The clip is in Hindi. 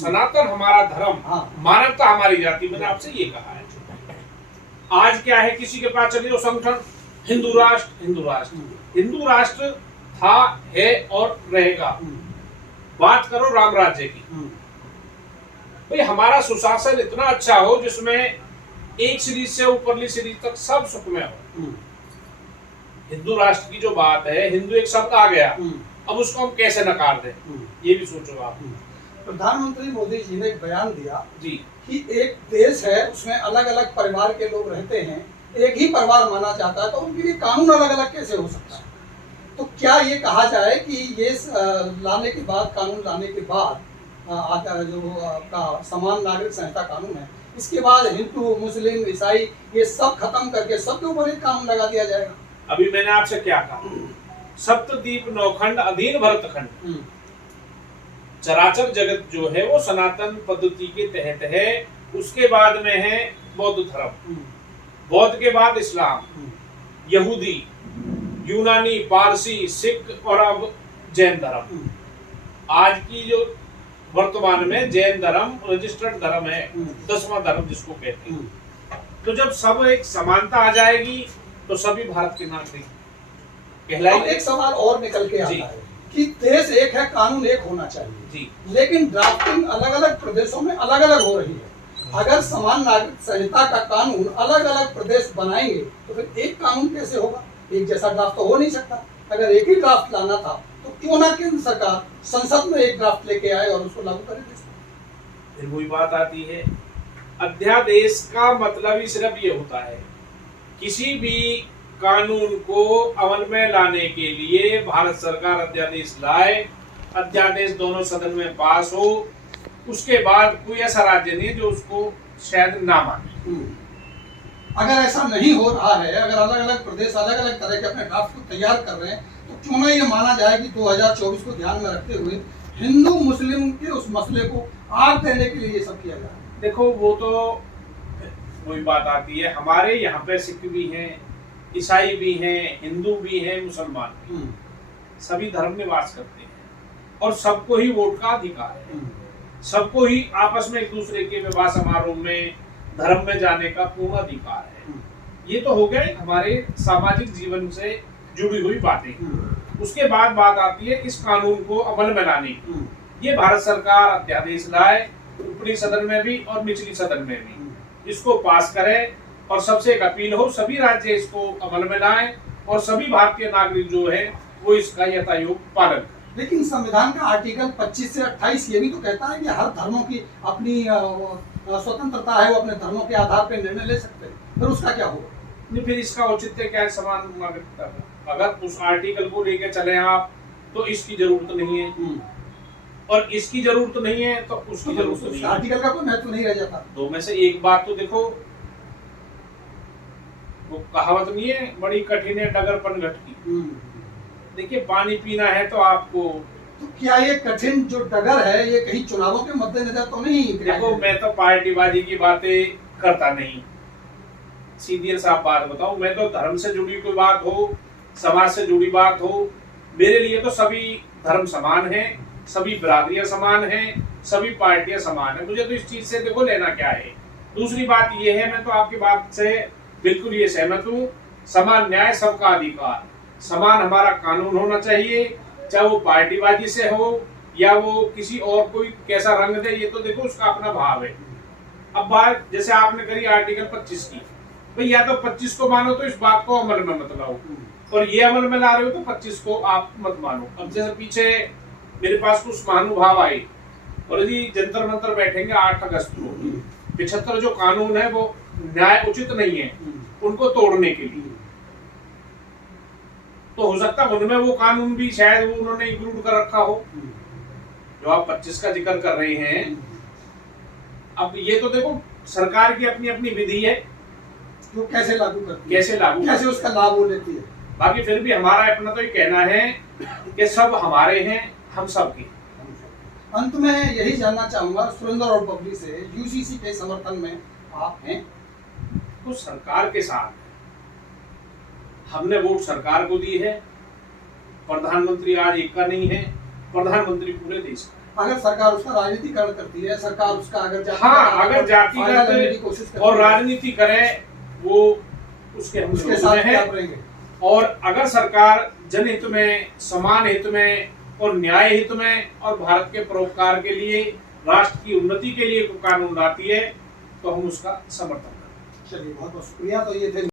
सनातन हमारा धर्म, मानवता हमारी जाति, मैंने आपसे ये कहा है। आज क्या है, किसी के पास चलिए संगठन हिंदू राष्ट्र, हिंदू राष्ट्र था, है और रहेगा। बात करो राम राज्य की, भाई हमारा सुशासन इतना अच्छा हो जिसमें एक सीरीज से ऊपरली सीरीज तक सब सुखमय हो। हिंदू राष्ट्र की जो बात है, हिंदू एक शब्द आ गया, अब उसको हम कैसे नकार दें, ये भी सोचो आप। प्रधानमंत्री मोदी जी ने एक बयान दिया जी कि एक देश है, उसमें अलग अलग परिवार के लोग रहते हैं, एक ही परिवार माना जाता है, तो उनके लिए कानून अलग अलग कैसे हो सकता है? तो क्या ये कहा जाए कि ये लाने के बाद, कानून लाने के बाद, जो आपका समान नागरिक संहिता कानून है, इसके बाद हिंदू, मुस्लिम, ईसाई ये सब खत्म करके सबके ऊपर एक कानून लगा दिया जाएगा? अभी मैंने आपसे क्या कहा, सप्तद्वीप नौखंड अधीन भरतखंड, चराचर जगत जो है वो सनातन पद्धति के तहत है। उसके बाद में है बौद्ध धर्म, बौद्ध के बाद इस्लाम, यहूदी, यूनानी, पारसी, सिख और अब जैन धर्म। आज की जो वर्तमान में जैन धर्म रजिस्टर्ड धर्म है, 10वां धर्म जिसको कहते हैं। तो जब सब एक समानता आ जाएगी तो सभी भारत के नागरिक कहलाएंगे। एक सवाल और निकल के आता है कि देश एक है, कानून एक होना चाहिए जी, लेकिन ड्राफ्टिंग अलग अलग प्रदेशों में अलग अलग हो रही है। अगर समान नागरिक संहिता का कानून अलग अलग प्रदेश बनाएंगे तो फिर एक कानून कैसे होगा? एक जैसा ड्राफ्ट तो हो नहीं सकता। अगर एक ही ड्राफ्ट लाना था तो क्यों ना केंद्र सरकार संसद में एक ड्राफ्ट लेके आए और उसको लागू करे। फिर वही बात आती है, अध्यादेश का मतलब ही सिर्फ ये होता है, किसी भी कानून को अमल में लाने के लिए भारत सरकार अध्यादेश लाए, अध्यादेश दोनों सदन में पास हो, उसके बाद कोई ऐसा राज्य नहीं जो उसको शायद ना माने। अगर ऐसा नहीं हो रहा है, अगर अलग अलग प्रदेश अलग अलग तरह के अपने ड्राफ्ट को तैयार कर रहे हैं, तो क्यों ना ये माना जाए कि 2024 को ध्यान में रखते हुए हिंदू मुस्लिम के उस मसले को आग देने के लिए ये सब किया जाए। देखो वो तो वही बात आती है, हमारे यहाँ पे सिख भी हैं, ईसाई भी हैं, हिंदू भी हैं, मुसलमान भी, सभी धर्म निवास करते हैं और सबको ही वोट का अधिकार है। सबको ही आपस में एक दूसरे के विवाह समारोह में, धर्म में जाने का पूर्ण अधिकार है। ये तो हो गए हमारे सामाजिक जीवन से जुड़ी हुई बातें। उसके बाद बात आती है इस कानून को अमल में लाने की। ये भारत सरकार अध्यादेश लाए, ऊपरी सदन में भी और निचली सदन में भी, इसको पास करे और सबसे एक अपील हो, सभी राज्य इसको अमल में लाएं और सभी भारतीय नागरिक जो है वो इसका यथायोग पालन करें। लेकिन संविधान का आर्टिकल 25 से 28 ये भी तो कहता है कि हर धर्मों की अपनी स्वतंत्रता है, वो अपने धर्मों के आधार पर निर्णय ले सकते हैं, फिर उसका क्या होगा? नहीं, फिर इसका औचित्य क्या है समान नागरिकता का? अगर उस आर्टिकल को लेके चले आप तो इसकी जरूरत नहीं है, और इसकी जरूरत नहीं है तो उसकी जरूरत नहीं है। आर्टिकल का कोई महत्व नहीं रह जाता। दो में से एक बात तो देखो, वो कहावत नहीं है, बड़ी कठिन है डगर पनघट की। देखिए पानी पीना है तो आपको, तो क्या ये कठिन जो डगर है ये कहीं चुनावों के मद्देनजर तो नहीं? देखो मैं तो पार्टीबाजी की बातें करता नहीं, सीधी साफ बात बताऊं, मैं तो धर्म से जुड़ी कोई बात हो, समाज से जुड़ी बात हो, मेरे लिए तो सभी धर्म समान है, सभी बिरादरियां समान हैं, सभी पार्टियां समान है। मुझे तो इस चीज से देखो लेना क्या है। दूसरी बात ये है, मैं तो आपकी बात से बिल्कुल ये सहमत हूँ, समान न्याय सबका अधिकार, समान हमारा कानून होना चाहिए, चाहे वो पार्टीबाजी से हो या वो किसी और कोई कैसा रंग दे, ये तो देखो उसका अपना भाव है। अब बात जैसे आपने करी आर्टिकल 25 की, भाई या तो 25 को मानो तो इस बात को अमल में मत लाओ, और ये अमल में ला रहे हो तो 25 को आप मत मानो। अब जैसे पीछे मेरे पास कुछ महानुभाव आए और यदि जंतर मंतर बैठेंगे 8 अगस्त को, 75 जो कानून है वो न्याय उचित नहीं है उनको तोड़ने के लिए, तो हो सकता है उनमें वो कानून भी शायद वो उन्होंने इंक्लूड कर रखा हो जो आप 25 का जिक्र कर रहे हैं। अब ये तो देखो सरकार की अपनी अपनी विधि है, वो कैसे लागू करती है, कैसे उसका लाभ वो लेती है। बाकी फिर भी हमारा अपना तो ये कहना है कि सब हमारे हैं, हम सब के। अंत में यही जानना चाहूंगा सुरेंद्र और बबली से, यूसीसी के समर्थन में आप हैं तो सरकार के साथ हमने वोट सरकार को दी है। प्रधानमंत्री आज एक का नहीं है, प्रधानमंत्री पूरे देश का है। अगर सरकार उसका राजनीतिकरण करती है, सरकार उसका अगर हाँ, अगर फायदा लेने की कोशिश जातिगत करती और है, राजनीति करे वो उसके हम उसके विरोध साथ में क्या है। रहेंगे? और अगर सरकार जनहित में, समान हित में और न्याय हित में और भारत के परोपकार के लिए, राष्ट्र की उन्नति के लिए कोई कानून लाती है तो हम उसका समर्थन करते हैं। चलिए, बहुत बहुत शुक्रिया। तो ये थे